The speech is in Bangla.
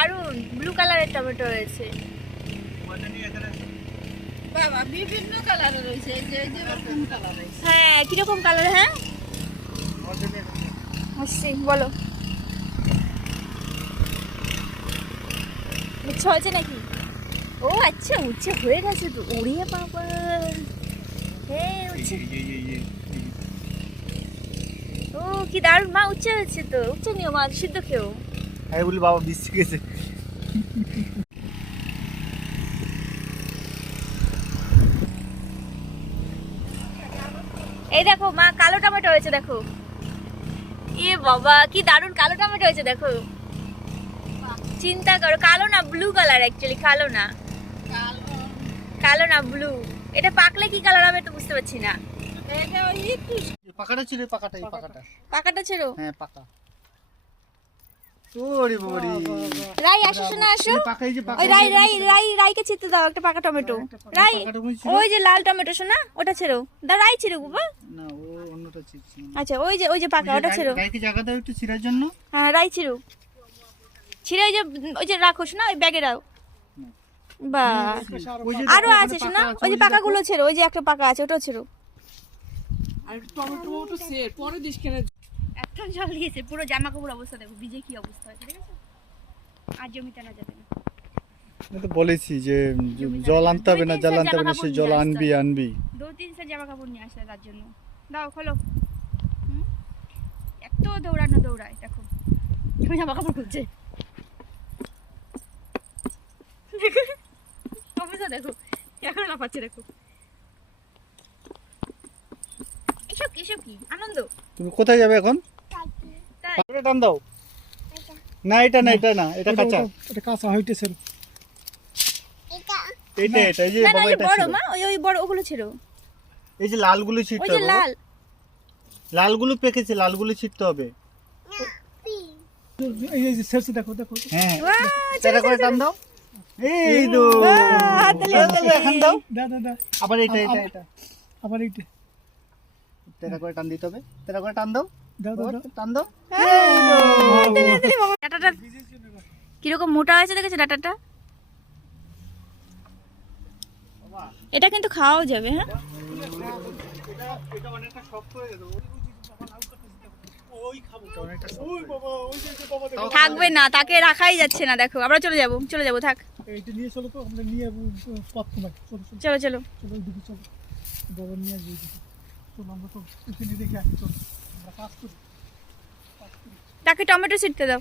দারুন ব্লু কালারের টমেটো রয়েছে। বাবা বিভিন্ন কালারের রয়েছে, এই যে এরকম কালার রয়েছে। হ্যাঁ কিরকম কালার? হ্যাঁ আসছি, বলো উচ্ছে হয়েছে নাকি? ও আচ্ছা উচ্ছে হয়ে গেছে তো। ওরে বাবা, হ্যাঁ উচ্ছে। ও কি দারুন মা, উচ্ছে হচ্ছে তো। উচ্ছে নিও মা, সিদ্ধ খেও। হ্যাঁ বলি বাবা বীজ শিখেছে। এই দেখো মা, কালো টমেটো হয়েছে দেখো। এ বাবা কি দারুন কালো টমেটো হয়েছে দেখো। চিন্তা করো, কালো না ব্লু কালার, অ্যাকচুয়ালি কালো না, কালো না ব্লু। এটা পাকলে কি কালার হবে তো বুঝতে পারছি না। এটা ওই একটু পাকাটা ছিল, পাকাটা এই পাকাটা। পাকাটা ছিল। হ্যাঁ পাকা। ওরে বাবারে। রাই আসো শোনা আসো। পাকাই যে পাকা। ওই রাইকে ছিটতে দাও একটা পাকা টমেটো। রাই ওই যে লাল টমেটো শোনা, ওটা ছেড়ো দাও। রাই ছিড়ো বাবা। না ও অন্যটা ছিড়ছে। আচ্ছা ওই যে পাকা, ওটা ছেড়ো। গাইকে জায়গা দাও একটু ছিড়ার জন্য। হ্যাঁ রাই ছিড়ো, ছিড়ে ওই যে রাখো শোনা, ওই ব্যাগে দাও। বাহ, আরো আছে শোনা, ওই যে পাকাগুলো ছেড়ো। ওই যে একটা পাকা আছে, ওটাও ছেড়ো। আর টমেটো সে পরে দিস কেন? একটা জল দিয়েছে, পুরো জামা কাপড় অবস্থা দেখো, ভিজে কি অবস্থা হয়েছে দেখেছো। আর জমিতে না যাবে না। আমি তো বলেছি যে জল আনতে হবে না, জল আনতে হবে না, সে জল আনবি। 2-3 সেট জামা কাপড় নিয়ে আসলে তার জন্য। দাও খোলো। এত দৌড়ায় দেখো, তুমি জামা কাপড় খুলছে। অবস্থা দেখো, এখন লাফাচ্ছে দেখো। এসব কি আনন্দ। তুমি কোথায় যাবে এখন? তাই এটা টান দাও। না এটা না, এটা না, এটা কাঁচা। এটা কাঁচা হইতেছে। এইটা এই যে না না, বাবা ওই এটা বড় ছিল। মা, ওই বড় ওগুলো ছিল। এই যে লালগুলো ওই ছিড়তে যে হবে। লাল। লালগুলো পেকেছে, লালগুলো ছিড়তে হবে। এই যে সেরছে দেখো দেখো। হ্যাঁ বাহ, এটা করে টান দাও। এই তো হাততালি, হাততালি। এখন দাও। দা আবার এটা আবার এইটা তেরা করে টান দিতে হবে। তেরা করে টান দাও। দাও টান দাও। ডাটাটা কিরকম মোটা হয়েছে দেখেছো ডাটাটা। এটা কিন্তু খাওয়াও যাবে। হ্যাঁ এটা অনেকটা শক্ত হয়ে গেছে। ওই খাবো অনেকটা শক্ত। ওই বাবা, ওই যে বাবা থাকবে না, তাকে রাখাই যাচ্ছে না দেখো। আমরা চলে যাবো থাক। এইটা নিয়ে চলো তো, আমরা নিয়ে পথ কমাই। চলো চলো ওইদিকে চলো, বাবা নিয়ে আসবে এইদিকে। চলো আমরা তো এখানে দেখে আসি। চলো আমরা কাজ করি। তাকে টমেটো ছিটতে দাও।